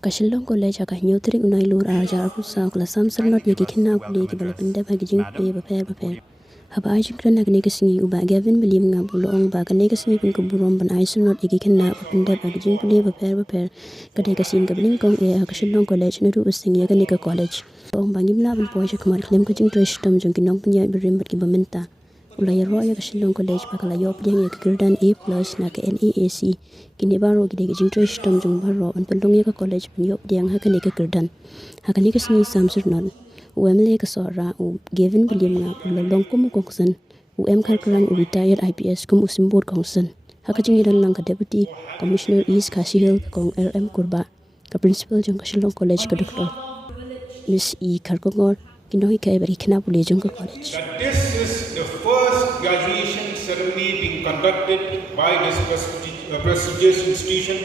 Kashilong college ka nyotring unai lur arjar ku sa kula samsar not yaki kina kuli ki bala pinde ba gijing kuli ba per haba ajin krana kene kesingi uba Gavin Mylliemngap ulong ba kene kesingi pin ku burom ban aisun not yaki kina ba pinde ba gijing kuli ba per kade kesin ka bling kong kashilong college na ru using ya kene ka college ong bangim la ban poja kamar klem ka jing trash tam jong kinong punya birim bat ki bamenta ulaya roya kashilong college ba kala yop yang ya kirdan A+ na ka NEAC kini baro gide ke jing trash tam jong baro an pelong ya ka college ban yop yang ha kane ka kirdan ha kane ka singi samsur non UMLA ka sora u Gavin Mylliemngap long kum kongsan UM karang u retired IPS kum usimbot kongsan ha ka jing iran lang ka deputy commissioner East Kasihil kong RM kurba ka principal jong kashilong college ka Dr. Miss E Karkongor kinohi kai bari kina puli jong ka college. This is the first graduation ceremony being conducted by this prestigious institution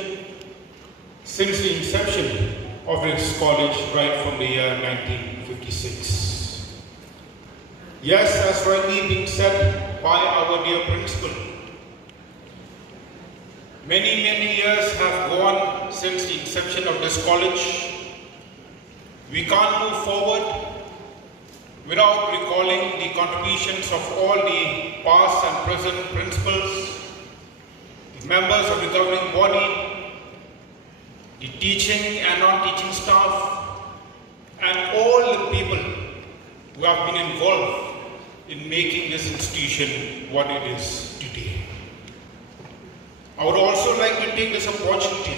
since the inception of this college right from the year 1956. Yes, as rightly being said by our dear principal, many years have gone since the inception of this college. We can't move forward without recalling the contributions of all the past and present principals, the members of the governing body, the teaching and non-teaching staff, and all the people who have been involved in making this institution what it is today. I would also like to take this opportunity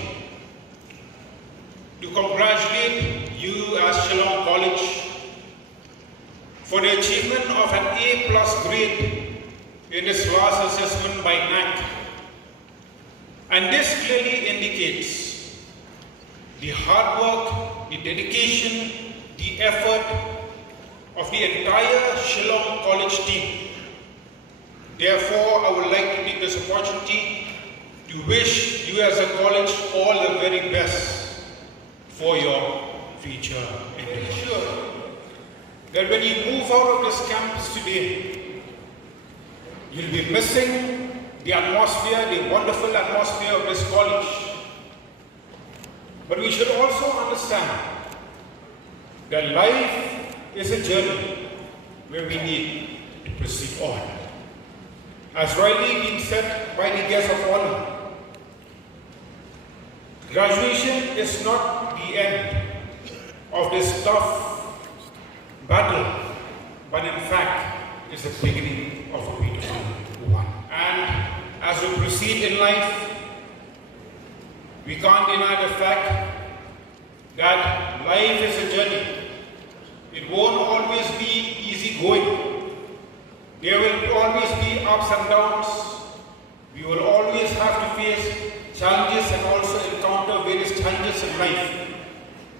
to congratulate you as Shillong College for the achievement of an A+ grade in this last assessment by NAC. And this clearly indicates the hard work, the dedication, the effort of the entire Shillong College team. Therefore, I would like to take this opportunity to wish you as a college all the very best for your future endeavors. That when you move out of this campus today, you'll be missing the atmosphere, the wonderful atmosphere of this college. But we should also understand that life is a journey where we need to proceed on. As rightly been said by the guest of honor, graduation is not the end of this tough battle, but in fact is the beginning of a beautiful one. And as we proceed in life, we can't deny the fact that life is a journey. It won't always be easy going. There will always be ups and downs. We will always have to face challenges and also encounter various challenges in life.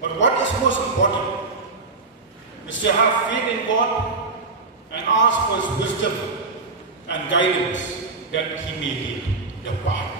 But what is most important is to have faith in God and ask for His wisdom and guidance that He may lead the path.